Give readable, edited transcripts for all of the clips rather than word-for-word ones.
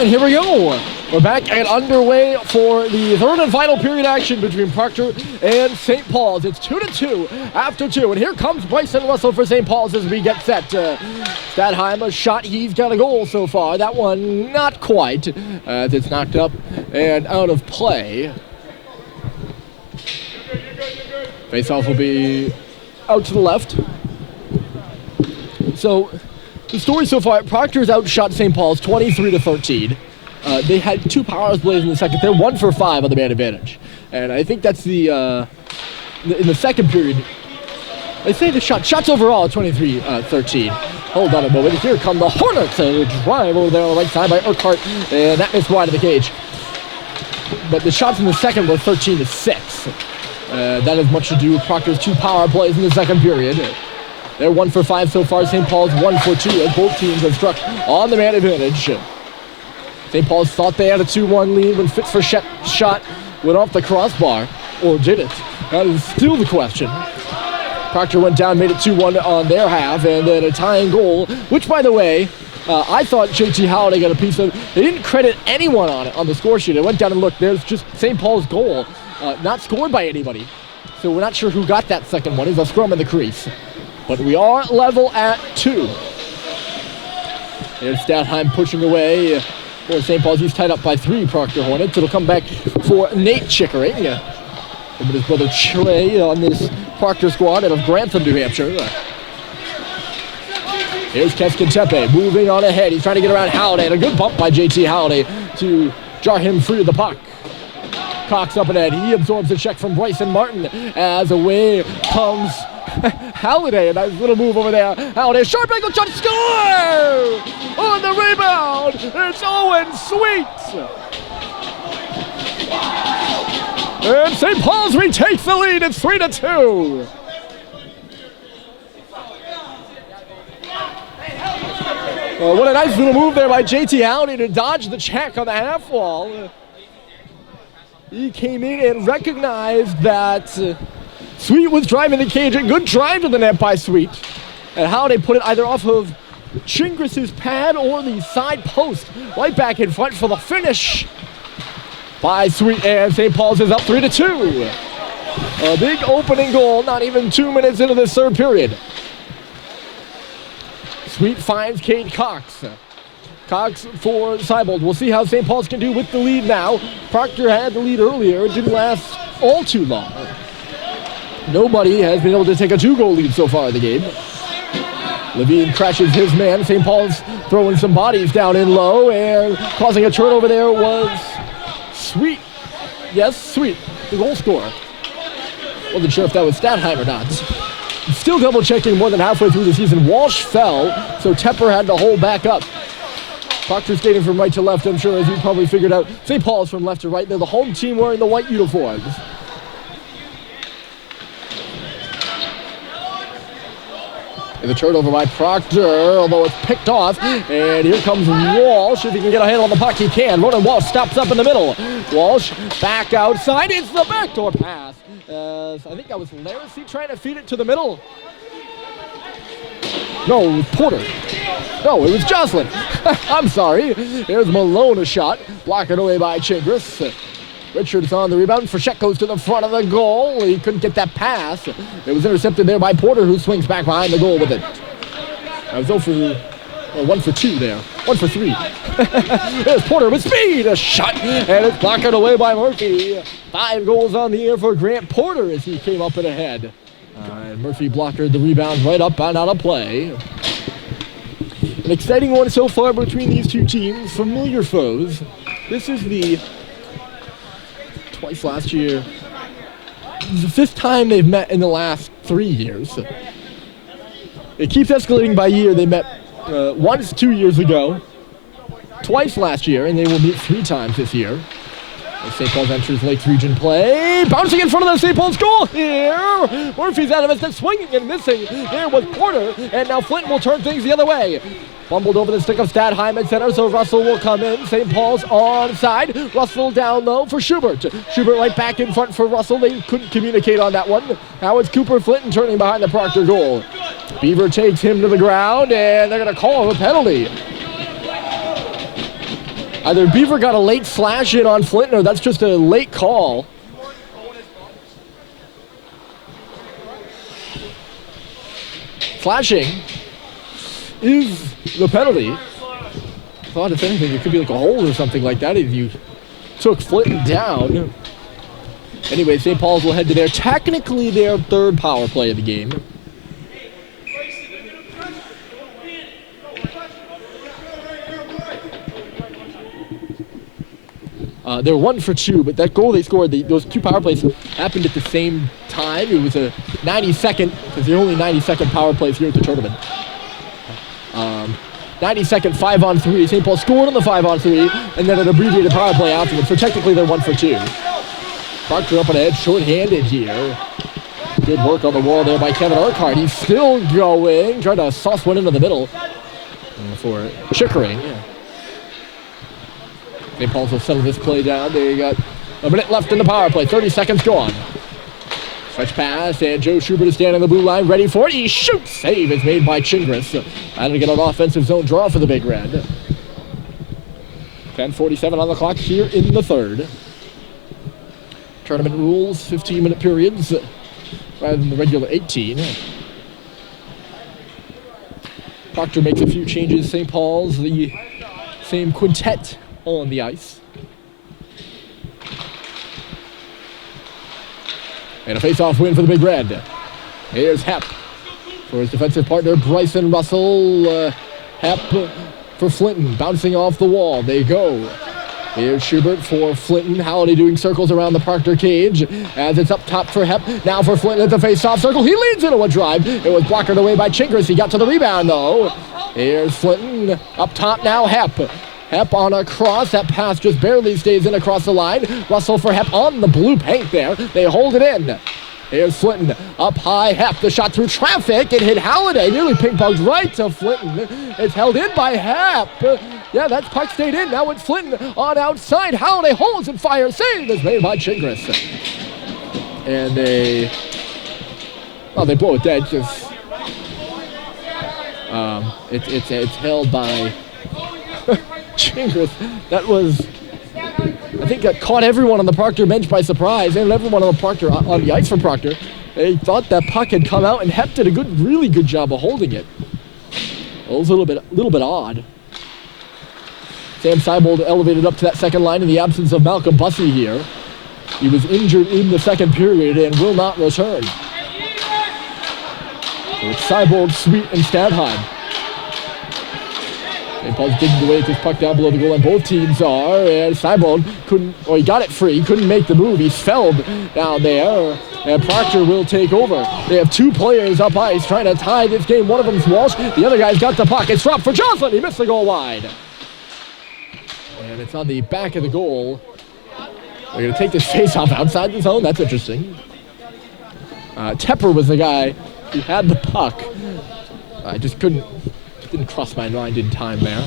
And here we go. We're back and underway for the third and final period action between Proctor and St. Paul's. It's 2-2 after 2. And here comes Bryson Russell for St. Paul's as we get set. Stadheim, a shot. He's got a goal so far. That one not quite, as it's knocked up and out of play. Face-off will be out to the left. So the story so far, Proctor's outshot St. Paul's 23-13. They had 2 power plays in the second. They're 1 for 5 on the man advantage. And I think that's in the second period. They say the shots overall 23-13. Hold on a moment. Here come the Hornets. A drive over there on the right side by Urquhart. And that is wide of the cage. But the shots in the second were 13-6. That has much to do with Proctor's 2 power plays in the second period. They're 1 for 5 so far. St. Paul's 1 for 2 as both teams have struck on the man advantage. St. Paul's thought they had a 2-1 lead when Fitz for shot went off the crossbar. Or did it? That is still the question. Proctor went down, made it 2-1 on their half, and then a tying goal, which, by the way, I thought JT Halliday got a piece of. They didn't credit anyone on it on the score sheet. I went down and looked. There's just St. Paul's goal, not scored by anybody. So we're not sure who got that second one. It's a scrum in the crease. But we are level at 2. There's Stadheim pushing away for St. Paul's. He's tied up by 3 Proctor Hornets. It'll come back for Nate Chickering. With his brother Trey on this Proctor squad out of Grantham, New Hampshire. Here's Keskin Tepe moving on ahead. He's trying to get around Halliday. And a good bump by JT Halliday to jar him free of the puck. Cox up ahead. He absorbs the check from Bryson Martin as away comes Halliday. A nice little move over there. Halliday, sharp angle shot, score! On the rebound, it's Owen Sweet. And St. Paul's retakes the lead. It's 3-2. What a nice little move there by JT Halliday to dodge the check on the half wall. He came in and recognized that Sweet was driving the cage. A good drive to the net by Sweet. And Halliday put it either off of Chingris's pad or the side post. Right back in front for the finish by Sweet. And St. Paul's is up 3-2. A big opening goal, not even 2 minutes into this third period. Sweet finds Cade Cox. Cox for Seibold. We'll see how St. Paul's can do with the lead now. Proctor had the lead earlier. It didn't last all too long. Nobody has been able to take a 2-goal lead so far in the game. Levine crashes his man. St. Paul's throwing some bodies down in low, and causing a turnover there was Sweet. Yes, Sweet, the goal scorer. Wasn't sure if that was Stadheim or not. Still double checking more than halfway through the season. Walsh fell, so Tepper had to hold back up. Proctor skating from right to left, I'm sure, as you probably figured out. St. Paul's from left to right. They're the home team wearing the white uniforms. And the turnover by Proctor, although it's picked off. And here comes Walsh. If he can get a handle on the puck, he can. Ronan Walsh stops up in the middle. Walsh back outside. It's the backdoor pass. I think that was Laracy trying to feed it to the middle. No, it was Porter. No, it was Jocelyn. I'm sorry. There's Malone, a shot. Blocked away by Chingris. Richards on the rebound. Frechette goes to the front of the goal. He couldn't get that pass. It was intercepted there by Porter, who swings back behind the goal with it. That was 1 for 2 there. 1 for 3. There's Porter with speed. A shot. And it's blocked away by Murphy. 5 goals on the year for Grant Porter as he came up and ahead. And Murphy blocked the rebound right up and out of play. An exciting one so far between these two teams. Familiar foes. This is the twice last year. The 5th time they've met in the last 3 years. It keeps escalating by year. They met once 2 years ago, twice last year, and they will meet 3 times this year. As St. Paul's enters Lakes Region play. Bouncing in front of the St. Paul's goal here. Murphy's out of it, then swinging and missing. There was Porter, and now Flinton will turn things the other way. Fumbled over the stick of Stadheim at center, so Russell will come in. St. Paul's onside. Russell down low for Schubert. Schubert right back in front for Russell. They couldn't communicate on that one. Now it's Cooper Flinton turning behind the Proctor goal. Beaver takes him to the ground, and they're going to call him a penalty. Either Beaver got a late flash in on Flint, or that's just a late call. Flashing is the penalty. I thought, if anything, it could be like a hold or something like that if you took Flint down. Anyway, St. Paul's will head to technically their third power play of the game. They're 1 for 2, but that goal they scored, those 2 power plays happened at the same time. It was a 90-second, because they're only 90-second power plays here at the tournament. 90-second 5-on-3. St. Paul scored on the 5-on-3, and then an abbreviated power play afterwards. So technically they're 1 for 2. Proctor up on edge, short-handed here. Good work on the wall there by Kevin Urquhart. He's still going, trying to sauce one into the middle for Chickering. St. Paul's will settle this play down. They got a minute left in the power play. 30 seconds gone. Stretch pass, and Joe Schubert is standing on the blue line, ready for it. He shoots. Save is made by Chingris. And to get an offensive zone draw for the Big Red. 10:47 on the clock here in the third. Tournament rules, 15-minute periods rather than the regular 18. Proctor makes a few changes. St. Paul's, the same quintet on the ice. And a face-off win for the Big Red. Here's Hepp for his defensive partner, Bryson Russell. Hepp for Flinton, bouncing off the wall. They go. Here's Schubert for Flinton. Halliday doing circles around the Proctor cage as it's up top for Hepp. Now for Flinton at the face-off circle. He leads into a drive. It was blocked away by Chingris. He got to the rebound, though. Here's Flinton. Up top now, Hepp. Hepp on a cross. That pass just barely stays in across the line. Russell for Hepp on the blue paint there. They hold it in. Here's Flinton. Up high, Hepp. The shot through traffic. It hit Halliday. Nearly ping-ponged right to Flinton. It's held in by Hepp. Yeah, that puck stayed in. Now it's Flinton on outside. Halliday holds and fires. Save is made by Chingris. And they blow it dead. Just it's held by Chingris. That was, I think, that caught everyone on the Proctor bench by surprise, and everyone on the Proctor on the ice for Proctor. They thought that puck had come out, and Hepp did a really good job of holding it. It was a little bit odd. Sam Seibold elevated up to that second line in the absence of Malcolm Bussey here. He was injured in the second period and will not return. So it's Seibold, Sweet, and Stadheim. St. Paul's digging away at this puck down below the goal line. Both teams are, and Seibold he got it free, couldn't make the move. He's felled down there, and Proctor will take over. They have 2 players up ice trying to tie this game. One of them's Walsh, the other guy's got the puck. It's dropped for Johnson. He missed the goal wide. And it's on the back of the goal. They're going to take this face-off outside the zone. That's interesting. Tepper was the guy who had the puck. I just didn't cross my mind in time there.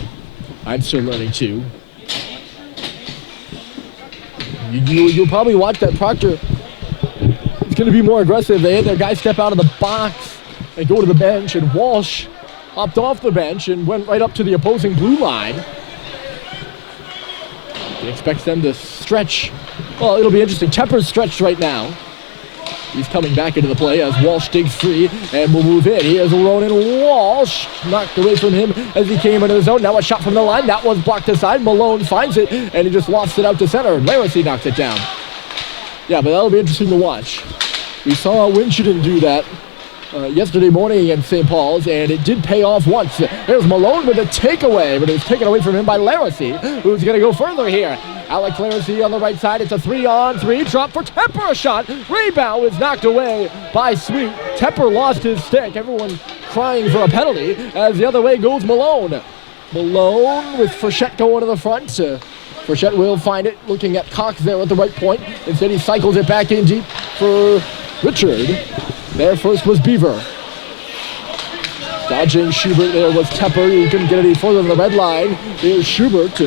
I'm still learning too. You'll probably watch that Proctor. It's going to be more aggressive. They had their guy step out of the box and go to the bench, and Walsh hopped off the bench and went right up to the opposing blue line. He expects them to stretch. Well, it'll be interesting. Tepper's stretched right now. He's coming back into the play as Walsh digs free and will move in. Here's Ronan Walsh, knocked away from him as he came into the zone. Now a shot from the line. That one's blocked aside. Malone finds it, and he just lofts it out to center. Laracy knocks it down. Yeah, but that'll be interesting to watch. We saw Winchendon do that yesterday morning against St. Paul's, and it did pay off once. There's Malone with a takeaway, but it was taken away from him by Laracy, who's going to go further here. Alex Laracy on the right side. It's a 3-on-3 drop for Tepper. A shot. Rebound is knocked away by Sweet. Tepper lost his stick. Everyone crying for a penalty as the other way goes Malone. Malone with Frechette going to the front. Frechette will find it, looking at Cox there at the right point. Instead, he cycles it back in deep for Richard. There first was Beaver. Dodging Schubert there was Tepper. He couldn't get any further than the red line. Here's Schubert.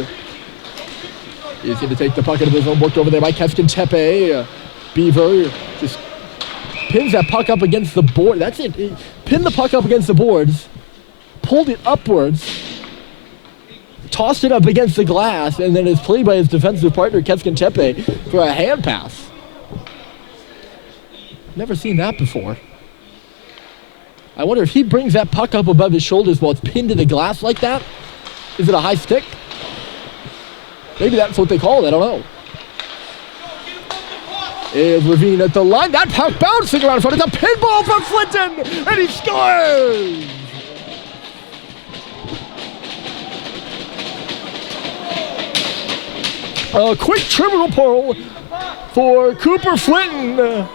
He's going to take the puck into the zone, worked over there by Keskin Tepe. Beaver just pins that puck up against the board. That's it. He pinned the puck up against the boards, pulled it upwards, tossed it up against the glass and then is played by his defensive partner, Keskin Tepe, for a hand pass. Never seen that before. I wonder if he brings that puck up above his shoulders while it's pinned to the glass like that. Is it a high stick? Maybe that's what they call it, I don't know. Is Levine at the line. That puck bouncing around in front. It's a pinball from Flinton, and he scores! A quick triple pull for Cooper Flinton,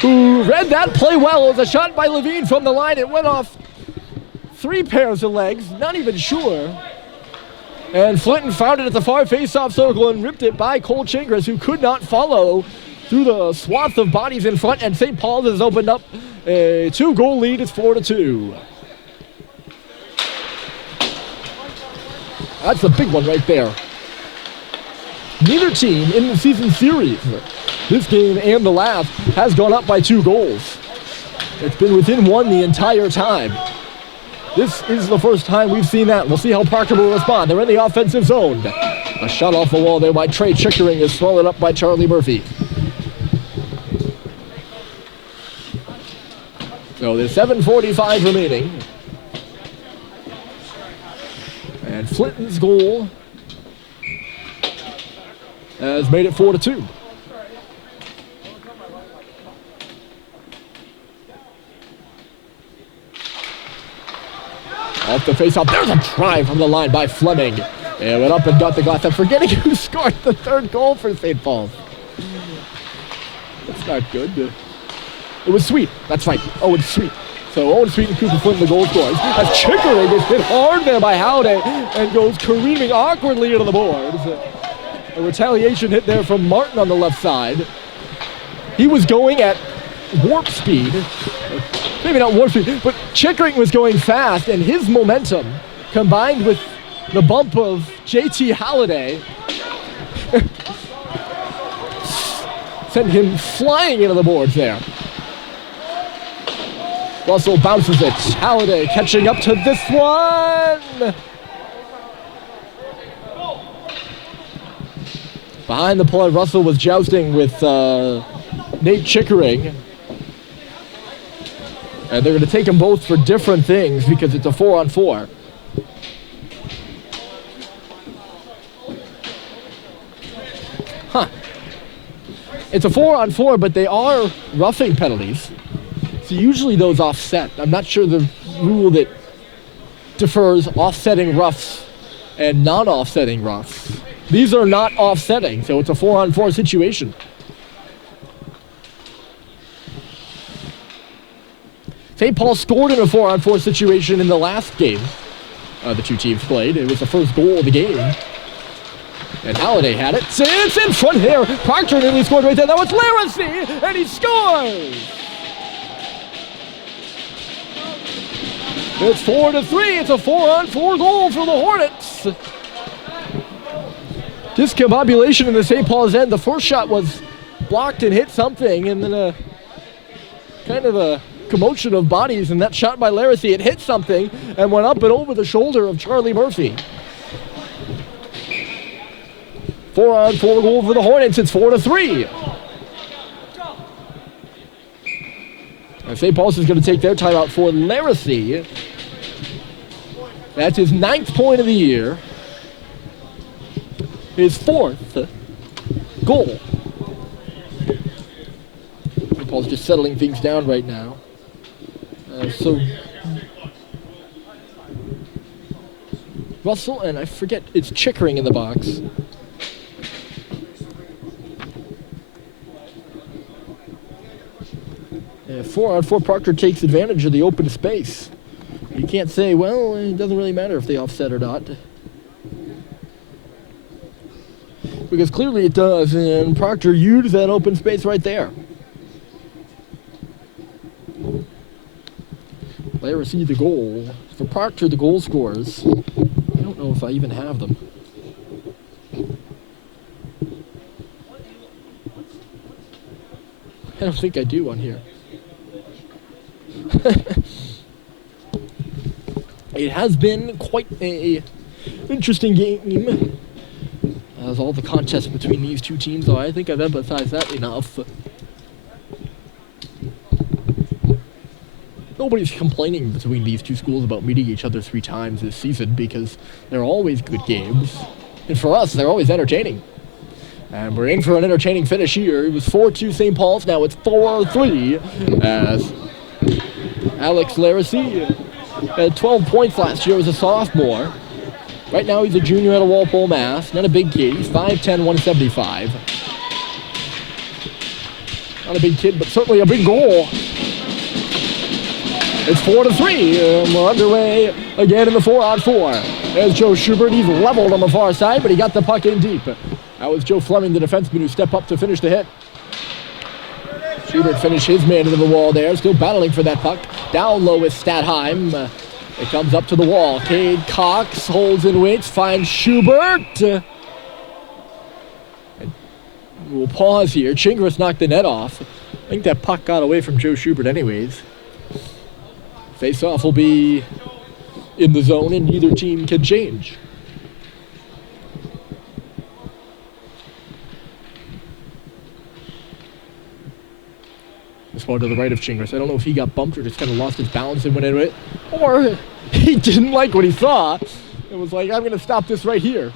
who read that play well. It was a shot by Levine from the line. It went off 3 pairs of legs, not even sure. And Flinton found it at the far face-off circle and ripped it by Cole Chingris, who could not follow through the swath of bodies in front, and St. Paul's has opened up a 2-goal lead. It's 4-2. That's a big one right there. Neither team in the season series, this game and the last, has gone up by 2 goals. It's been within 1 the entire time. This is the first time we've seen that. We'll see how Proctor will respond. They're in the offensive zone. A shot off the wall there by Trey Chickering is swallowed up by Charlie Murphy. So there's 7:45 remaining. And Flinton's goal has made it 4-2. Off the face-off, there's a try from the line by Fleming. It went up and got the glass. I'm forgetting who scored the 3rd goal for St. Paul's. That's not good. It was Sweet, that's right, Owen Sweet. So Owen Sweet and Cooper Flinton, the goal scorers. As Chickering gets hit hard there by Howday and goes careening awkwardly into the boards. A retaliation hit there from Martin on the left side. He was going at warp speed. Maybe not warp speed, but Chickering was going fast, and his momentum, combined with the bump of JT Halliday, sent him flying into the boards there. Russell bounces it. Halliday catching up to this one. Behind the play, Russell was jousting with Nate Chickering. And they're going to take them both for different things because it's a 4-on-4. It's a 4-on-4, but they are roughing penalties. So usually those offset. I'm not sure the rule that defers offsetting roughs and non-offsetting roughs. These are not offsetting, so it's a 4-on-4 situation. St. Paul scored in a 4-on-4 situation in the last game the 2 teams played. It was the first goal of the game. And Halliday had it. It's in front here. Proctor nearly scored right there. That was Laracy, and he scores! It's 4-3. It's a 4-on-4 goal for the Hornets. Discombobulation in the St. Paul's end. The first shot was blocked and hit something, and then kind of a commotion of bodies, and that shot by Laracy, it hit something and went up and over the shoulder of Charlie Murphy. 4-on-4 goal for the Hornets. It's 4-3. And St. Paul's is going to take their timeout for Laracy. That's his 9th point of the year. His 4th goal. St. Paul's just settling things down right now. So Russell, and I forget, it's Chickering in the box. Yeah, 4-on-4, Proctor takes advantage of the open space. You can't say, well, it doesn't really matter if they offset or not. Because clearly it does, and Proctor used that open space right there. Laracy the goal. For Proctor, the goal scorers. I don't know if I even have them. I don't think I do on here. It has been quite a interesting game. As all the contests between these two teams are. I think I've emphasized that enough. Nobody's complaining between these two schools about meeting each other 3 times this season because they're always good games. And for us, they're always entertaining. And we're in for an entertaining finish here. It was 4-2 St. Paul's. Now it's 4-3 as Alex Laracy had 12 points last year as a sophomore. Right now he's a junior out of Walpole, Mass. Not a big kid. He's 5'10", 175. Not a big kid, but certainly a big goal. It's 4-3, and we're underway again in the 4-on-4. There's Joe Schubert. He's leveled on the far side, but he got the puck in deep. That was Joe Fleming, the defenseman, who stepped up to finish the hit. Schubert finished his man into the wall there, still battling for that puck. Down low with Statheim. It comes up to the wall. Cade Cox holds and waits, finds Schubert. We'll pause here. Chingris knocked the net off. I think that puck got away from Joe Schubert anyways. Face-off will be in the zone, and neither team can change. This one to the right of Chingris. I don't know if he got bumped or just kind of lost his balance and went into it. Or he didn't like what he saw. It was like, I'm going to stop this right here.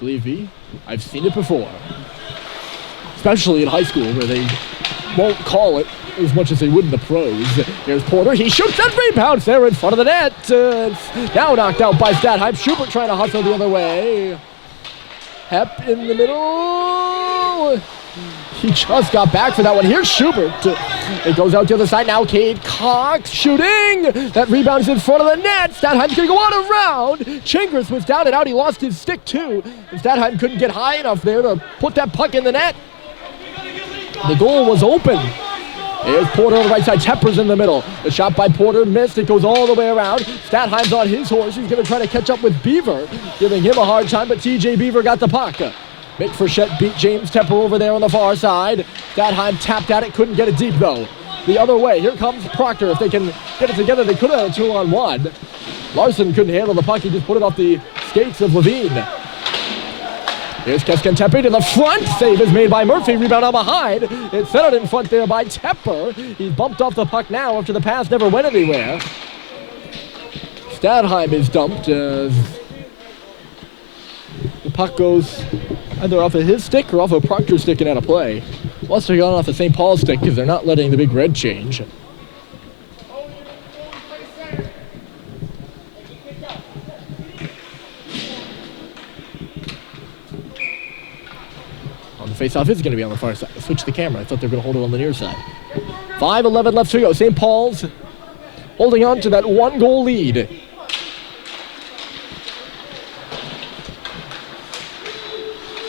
Believe me, I've seen it before. Especially in high school where they won't call it as much as they would in the pros. Here's Porter. He shoots and rebounds there in front of the net. It's now knocked out by Statheim. Schubert trying to hustle the other way. Hep in the middle. He just got back for that one. Here's Schubert. It goes out to the other side now. Cade Cox shooting. That rebound is in front of the net. Statheim's going to go on around. Chingris was down and out. He lost his stick too. And Statheim couldn't get high enough there to put that puck in the net. The goal was open. Here's Porter on the right side. Tepper's in the middle. The shot by Porter missed. It goes all the way around. Statheim's on his horse. He's going to try to catch up with Beaver, giving him a hard time, but TJ Beaver got the puck. Mick Frechette beat James Tepper over there on the far side. Statheim tapped at it, couldn't get it deep though. The other way, here comes Proctor. If they can get it together, they could have a 2-on-1. Larson couldn't handle the puck. He just put it off the skates of Levine. Here's Keskin Tepe to the front. Save is made by Murphy. Rebound out behind. It's centered in front there by Tepper. He's bumped off the puck now after the pass never went anywhere. Statheim is dumped. The puck goes either off of his stick or off of Proctor's stick and out of play. Must have gone off the St. Paul's stick because they're not letting the big red change. On the face-off is going to be on the far side. Switch the camera. I thought they were going to hold it on the near side. 5:11 left to go. St. Paul's holding on to that 1-goal lead.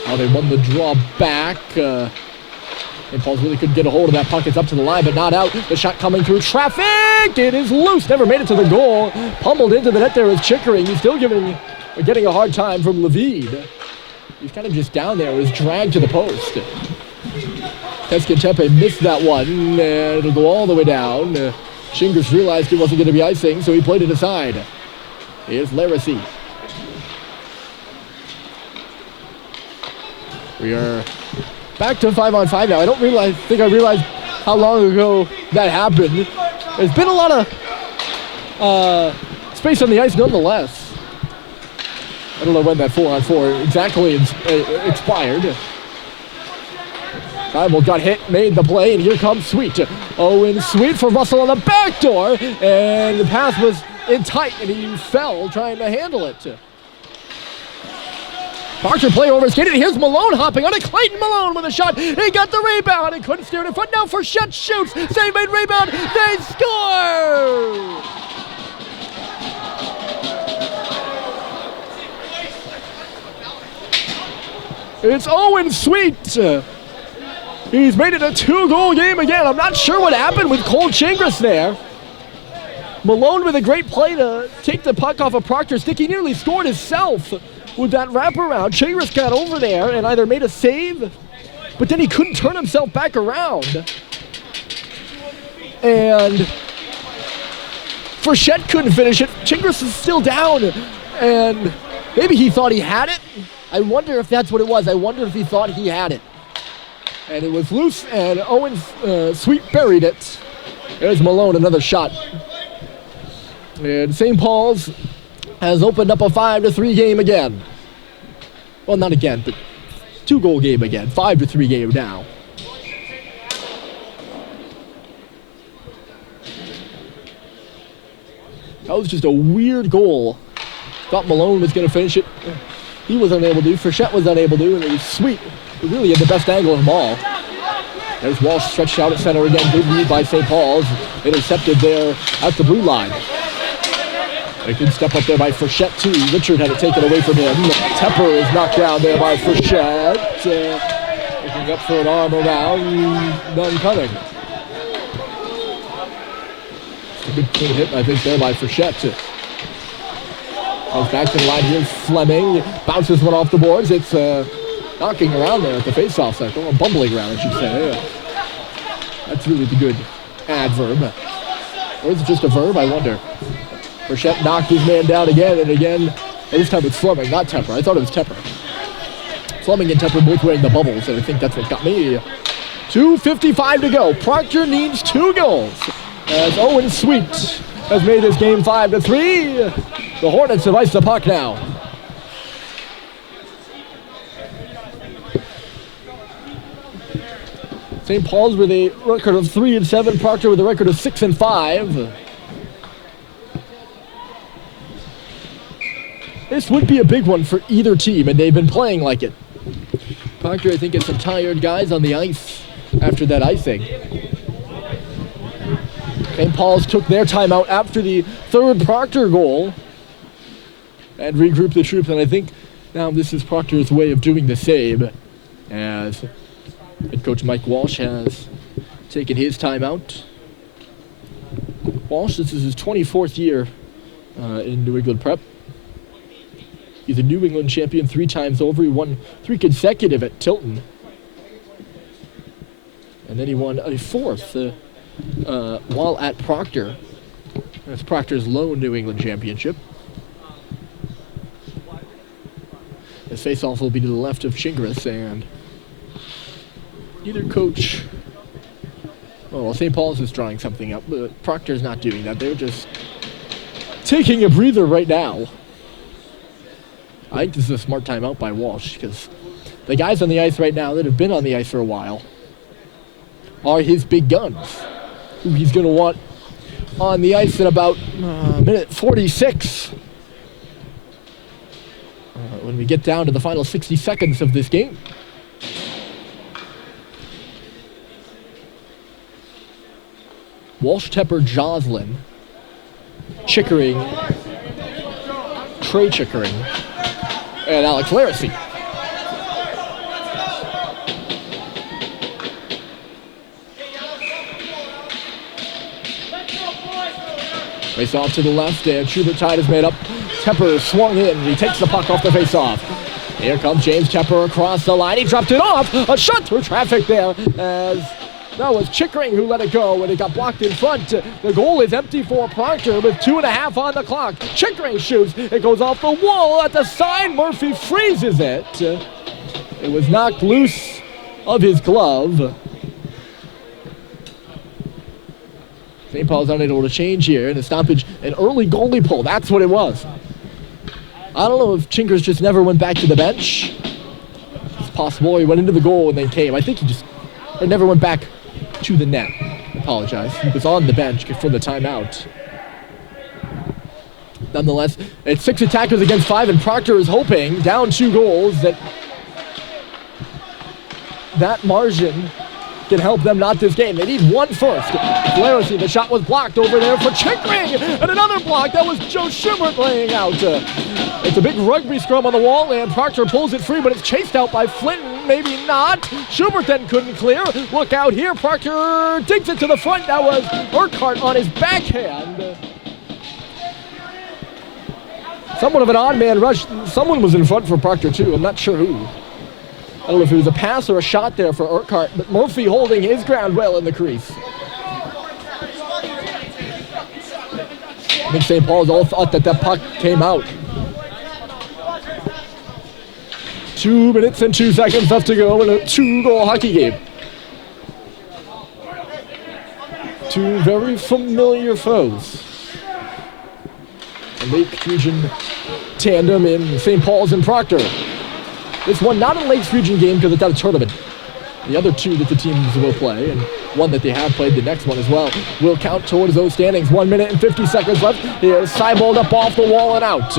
How they won the draw back. St. Paul's really couldn't get a hold of that puck. It's up to the line, but not out. The shot coming through traffic. It is loose. Never made it to the goal. Pummeled into the net there with Chickering. He's still getting a hard time from Levine. He's kind of just down there. It was dragged to the post. Keskin Tepe missed that one, and it'll go all the way down. Chingris realized it wasn't going to be icing, so he played it aside. Here's Laracy. We are back to 5-on-5 now. I don't think I realized how long ago that happened. There's been a lot of space on the ice nonetheless. I don't know when that 4-on-4 exactly expired. Simon got hit, made the play, and here comes Sweet. Owen Sweet for Russell on the back door, and the pass was in tight, and he fell trying to handle it. Proctor play over skated. Here's Malone hopping on it. Clayton Malone with a shot. He got the rebound and couldn't steer it in front. Now Frechette shoots. Save made rebound. They score! It's Owen Sweet. He's made it a 2-goal game again. I'm not sure what happened with Cole Chingris there. Malone with a great play to take the puck off of Proctor's stick. He nearly scored himself with that wraparound. Chingris got over there and either made a save, but then he couldn't turn himself back around. And Frechette couldn't finish it. Chingris is still down. and maybe he thought he had it. I wonder if that's what it was. I wonder if he thought he had it. And it was loose, and Owen Sweet buried it. There's Malone, another shot. And St. Paul's has opened up a 5-3 game again. Well, not again, but 2-goal game again. 5-3 game now. That was just a weird goal. Thought Malone was going to finish it. He was unable to. Frechette was unable to, and it was Sweet who really had the best angle of them all. There's Walsh stretched out at center again. Good lead by St. Paul's. Intercepted there at the blue line. A good step up there by Frechette, too. Richard had it taken away from him. Tepper is knocked down there by Frechette. Looking up for an arm around. None coming. A good clean hit, I think, there by Frechette. Goes back to the line here. Fleming bounces one off the boards. It's knocking around there at the face-off circle. Or bumbling around, I should say. Yeah. That's really the good adverb. Or is it just a verb? I wonder. Frechette knocked his man down again and again. And this time it's Fleming, not Tepper. I thought it was Tepper. Fleming and Tepper both wearing the bubbles, and I think that's what got me. 2:55 to go. Proctor needs 2 goals. As Owen Sweet has made this game 5-3. The Hornets have iced the puck now. St. Paul's with a record of 3-7. Proctor with a record of 6-5. This would be a big one for either team, and they've been playing like it. Proctor, I think, has some tired guys on the ice after that icing. St. Paul's took their timeout after the 3rd Proctor goal and regrouped the troops, and I think now this is Proctor's way of doing the same, as head coach Mike Walsh has taken his timeout. Walsh, this is his 24th year in New England Prep. He's a New England champion 3 times over. He won 3 consecutive at Tilton. And then he won a 4th while at Proctor. That's Proctor's lone New England championship. His face-off will be to the left of Chingris, and either coach... Well, St. Paul's is drawing something up, but Proctor's not doing that. They're just taking a breather right now. I think this is a smart timeout by Walsh, because the guys on the ice right now that have been on the ice for a while are his big guns, who he's going to want on the ice in about minute 46. When we get down to the final 60 seconds of this game. Walsh, Tepper, Joslin, Chickering, Trey Chickering, and Alex Laracy. Face off to the left, and Schubert tide is made up. Tepper swung in, he takes the puck off the face-off. Here comes James Tepper across the line. He dropped it off. A shot through traffic there, as that was Chickering who let it go, and it got blocked in front. The goal is empty for Proctor with 2.5 on the clock. Chickering shoots. It goes off the wall at the side. Murphy freezes it. It was knocked loose of his glove. St. Paul's unable to change here, and a stoppage, an early goalie pull. That's what it was. I don't know if Chingers just never went back to the bench. It's possible. He went into the goal and then came. I think he just never went back to the net. I apologize. He was on the bench for the timeout. Nonetheless, it's 6 attackers against 5, and Proctor is hoping, down 2 goals, that margin can help them not this game. They need 1 first. Laracy, the shot was blocked over there for Chickering, and another block. That was Joe Schubert laying out. It's a big rugby scrum on the wall, and Proctor pulls it free, but it's chased out by Flinton. Maybe not. Schubert then couldn't clear. Look out here. Proctor digs it to the front. That was Urquhart on his backhand. Somewhat of an odd man rush. Someone was in front for Proctor too. I'm not sure who. I don't know if it was a pass or a shot there for Urquhart, but Murphy holding his ground well in the crease. I think St. Paul's all thought that puck came out. 2 minutes and 2 seconds left to go in a 2-goal hockey game. Two very familiar foes. A Lake Region tandem in St. Paul's and Proctor. This one not a Lakes Region game because it's at a tournament. The other two that the teams will play, and one that they have played, the next one as well, will count towards those standings. 1 minute and 50 seconds left. Here's Seibold up off the wall and out.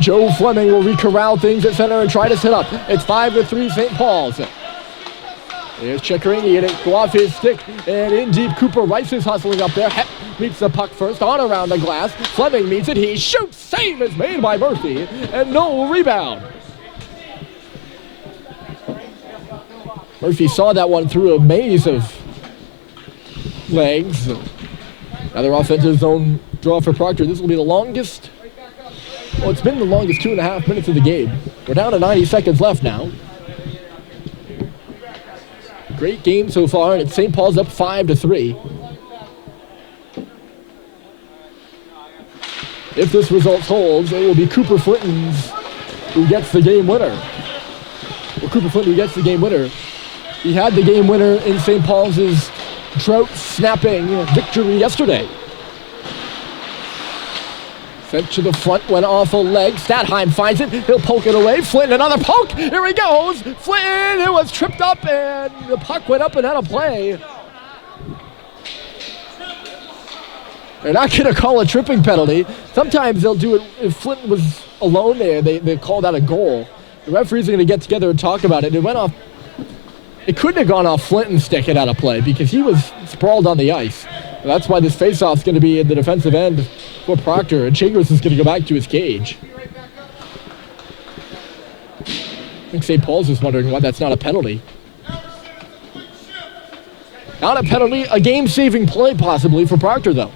Joe Fleming will re-corral things at center and try to set up. It's 5-3 St. Paul's. Here's Chickering, he didn't go off his stick, and in deep, Cooper Rice is hustling up there. Hepp meets the puck first, on around the glass. Fleming meets it, he shoots, save is made by Murphy, and no rebound. Murphy saw that one through a maze of legs. Another offensive zone draw for Proctor. This will be the longest, well, it's been the longest 2.5 minutes of the game. We're down to 90 seconds left now. Great game so far, and it's St. Paul's up 5-3. If this result holds, it will be Cooper Flinton's who gets the game winner. Well, Cooper Flinton who gets the game winner. He had the game winner in St. Paul's' drought-snapping victory yesterday. Sent to the front, went off a leg. Statheim finds it. He'll poke it away. Flynn, another poke. Here he goes. Flynn, it was tripped up, and the puck went up and out of play. They're not going to call a tripping penalty. Sometimes they'll do it if Flynn was alone there. They call that a goal. The referees are going to get together and talk about it. It went off. It couldn't have gone off Flinton's stick and out of play because he was sprawled on the ice. And that's why this faceoff is going to be in the defensive end for Proctor, and Chambers is going to go back to his cage. I think St. Paul's is wondering why that's not a penalty. Not a penalty, a game-saving play possibly for Proctor, though.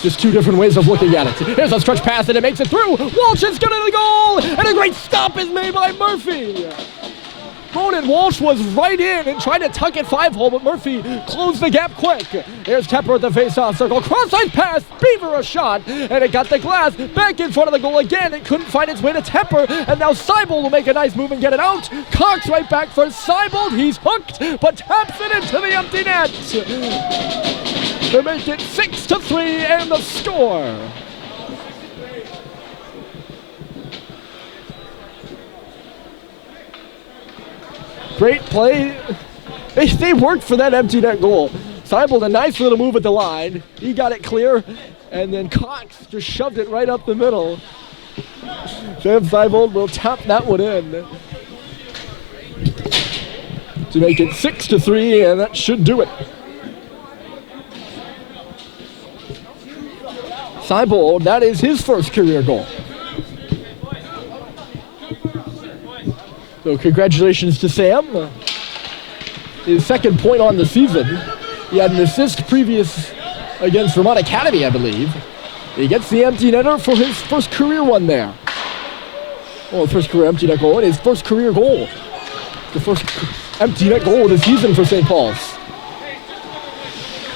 Just two different ways of looking at it. Here's a stretch pass and it makes it through. Walsh is good at the goal, and a great stop is made by Murphy. Ronan Walsh was right in and tried to tuck it 5-hole, but Murphy closed the gap quick. Here's Tepper at the face-off circle. Cross-ice pass, Beaver a shot, and it got the glass back in front of the goal again. It couldn't find its way to Tepper, and now Seibold will make a nice move and get it out. Cox right back for Seibold. He's hooked, but taps it into the empty net. They make it 6-3 and the score. Great play. They worked for that empty net goal. Seibold, a nice little move at the line. He got it clear, and then Cox just shoved it right up the middle. Sam Seibold will tap that one in to make it 6-3, and that should do it. Seibold, that is his first career goal. So congratulations to Sam. His second point on the season. He had an assist previous against Vermont Academy, I believe. He gets the empty netter for his first career one there. Well, first career empty net goal and his first career goal. The first empty net goal of the season for St. Paul's.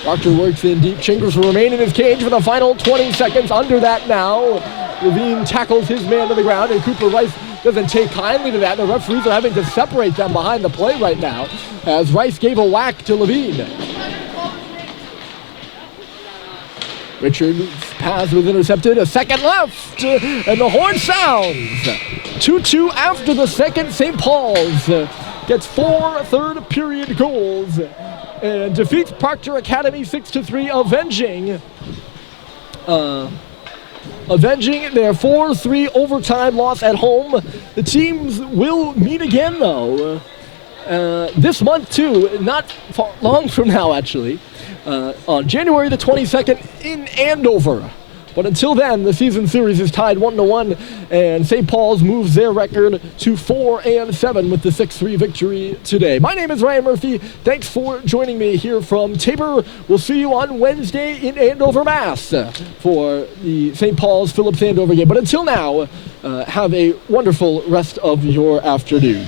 Proctor works in deep. Chingers will remain in his cage for the final 20 seconds. Under that now. Levine tackles his man to the ground, and Cooper Rice doesn't take kindly to that. The referees are having to separate them behind the play right now as Rice gave a whack to Levine. Richards' pass was intercepted. A second left, and the horn sounds. 2-2 after the second. St. Paul's gets 4 third-period goals and defeats Proctor Academy 6-3, avenging their 4-3 overtime loss at home. The teams will meet again, though, this month, too, not long from now, actually, on January the 22nd in Andover. But until then, the season series is tied 1-1, and St. Paul's moves their record to 4-7 with the 6-3 victory today. My name is Ryan Murphy. Thanks for joining me here from Tabor. We'll see you on Wednesday in Andover, Mass. for the St. Paul's Phillips Andover game. But until now, have a wonderful rest of your afternoon.